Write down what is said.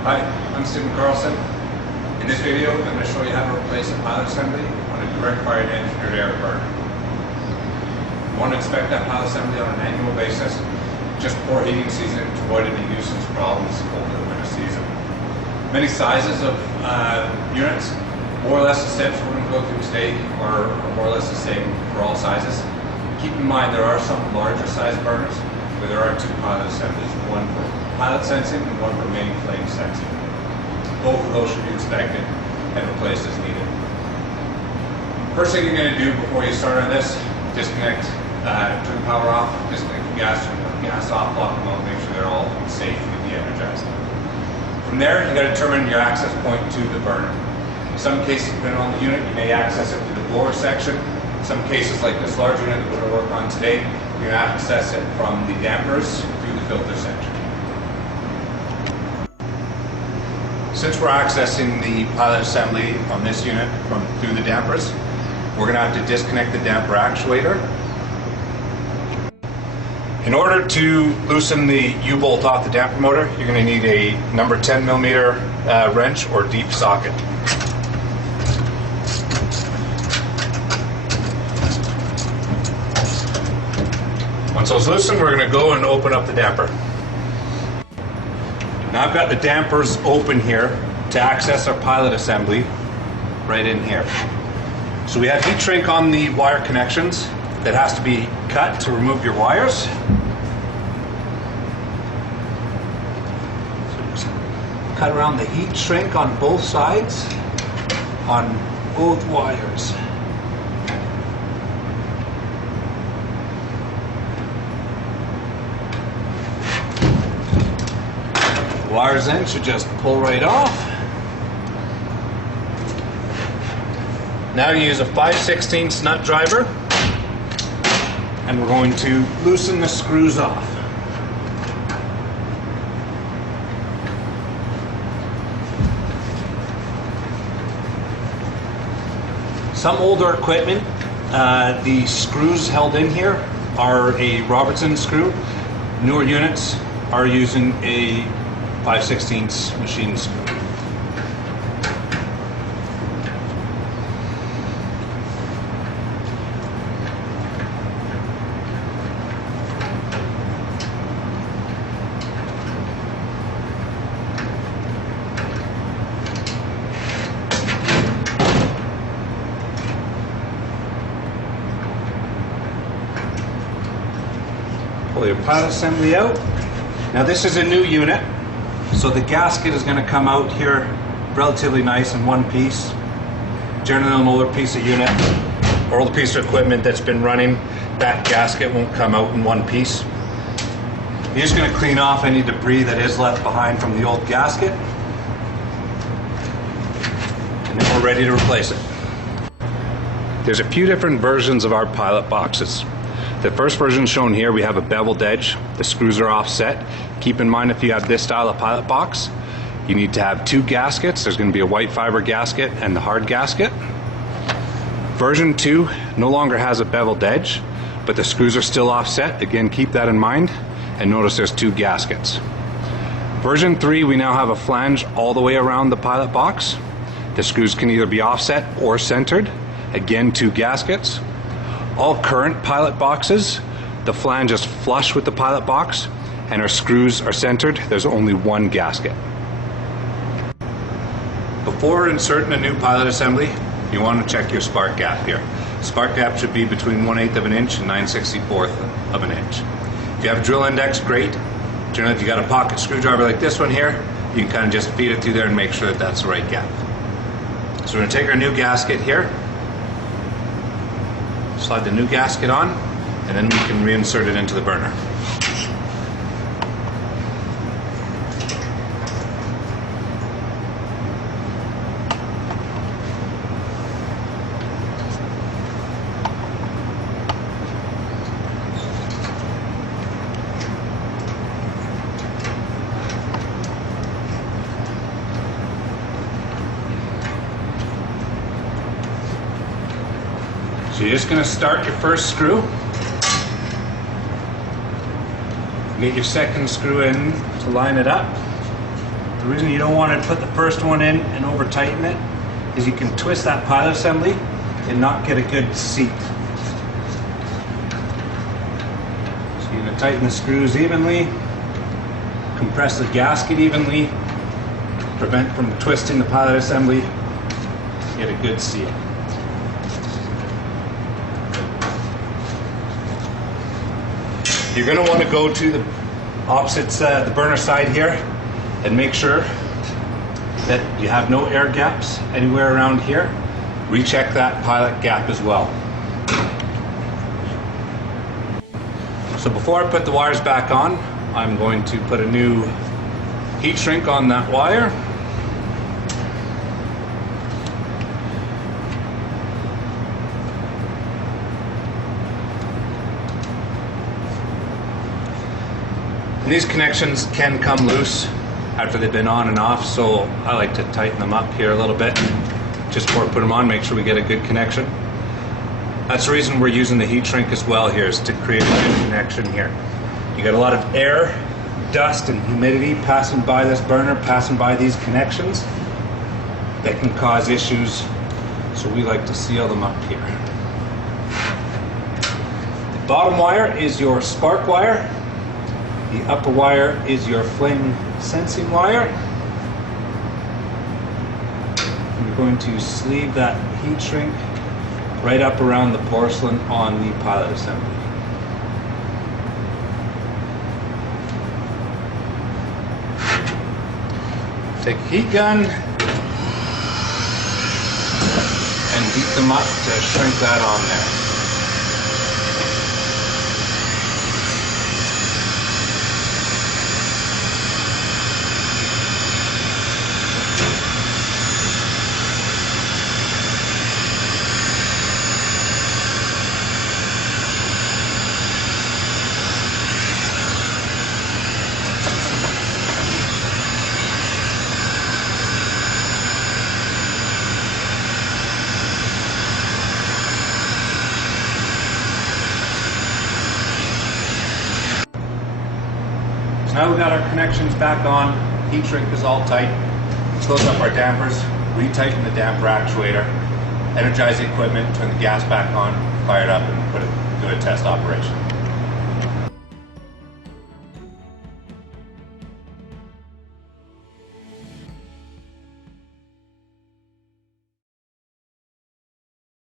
Hi, I'm Stephen Carlson. In this video, I'm going to show you how to replace a pilot assembly on a direct fired engineered air burner. You want to inspect that pilot assembly on an annual basis, just before heating season, to avoid any nuisance problems over the winter season. Many sizes of units, more or less the steps we're going to go through today are more or less the same for all sizes. Keep in mind there are some larger size burners where there are two pilot assemblies, one for pilot sensing and one for main flame sensing. Both of those should be inspected and replaced as needed. First thing you're going to do before you start on this, disconnect, turn the power off, disconnect the gas, turn the gas off, lock them out, make sure they're all safe and de-energized. From there, you got to determine your access point to the burner. In some cases, depending on the unit, you may access it through the blower section. In some cases, like this large unit that we're going to work on today, you're going to access it from the dampers through the filter section. Since we're accessing the pilot assembly on this unit through the dampers, we're going to have to disconnect the damper actuator. In order to loosen the U-bolt off the damper motor, you're going to need a number 10 millimeter wrench or deep socket. Once those loosen, we're going to go and open up the damper. Now I've got the dampers open here to access our pilot assembly right in here. So we have heat shrink on the wire connections that has to be cut to remove your wires. So just cut around the heat shrink on both sides, on both wires. Wires in should just pull right off. Now you use a 5/16 nut driver and we're going to loosen the screws off. Some older equipment, the screws held in here are a Robertson screw. Newer units are using a 5/16 machine screw. Pull your pilot assembly out. Now this is a new unit. So the gasket is going to come out here relatively nice in one piece. Generally on an older piece of unit or older piece of equipment that's been running, that gasket won't come out in one piece. You're just going to clean off any debris that is left behind from the old gasket. And then we're ready to replace it. There's a few different versions of our pilot boxes. The first version shown here, we have a beveled edge. The screws are offset. Keep in mind if you have this style of pilot box, you need to have two gaskets. There's going to be a white fiber gasket and the hard gasket. Version 2 no longer has a beveled edge, but the screws are still offset. Again, keep that in mind and notice there's two gaskets. Version 3, we now have a flange all the way around the pilot box. The screws can either be offset or centered. Again, two gaskets. All current pilot boxes, the flange is flush with the pilot box and our screws are centered. There's only one gasket. Before inserting a new pilot assembly, you want to check your spark gap here. Spark gap should be between 1/8 of an inch and 9/64 of an inch. If you have a drill index, great. Generally, if you got a pocket screwdriver like this one here, you can kind of just feed it through there and make sure that that's the right gap. So we're going to take our new gasket here, slide the new gasket on, and then we can reinsert it into the burner. So you're just going to start your first screw. Get your second screw in to line it up. The reason you don't want to put the first one in and over tighten it is you can twist that pilot assembly and not get a good seat. So you're going to tighten the screws evenly, compress the gasket evenly, prevent from twisting the pilot assembly, get a good seal. You're going to want to go to the opposite the burner side here and make sure that you have no air gaps anywhere around here. Recheck that pilot gap as well. So before I put the wires back on, I'm going to put a new heat shrink on that wire. And these connections can come loose after they've been on and off, so I like to tighten them up here a little bit just before I put them on, make sure we get a good connection. That's the reason we're using the heat shrink as well here, is to create a good connection here. You got a lot of air, dust, and humidity passing by this burner, passing by these connections that can cause issues, so we like to seal them up here. The bottom wire is your spark wire. The upper wire is your flame sensing wire. You're going to sleeve that heat shrink right up around the porcelain on the pilot assembly. Take a heat gun and heat them up to shrink that on there. Now we've got our connections back on, heat shrink is all tight. Close up our dampers, retighten the damper actuator, energize the equipment, turn the gas back on, fire it up, and do a test operation.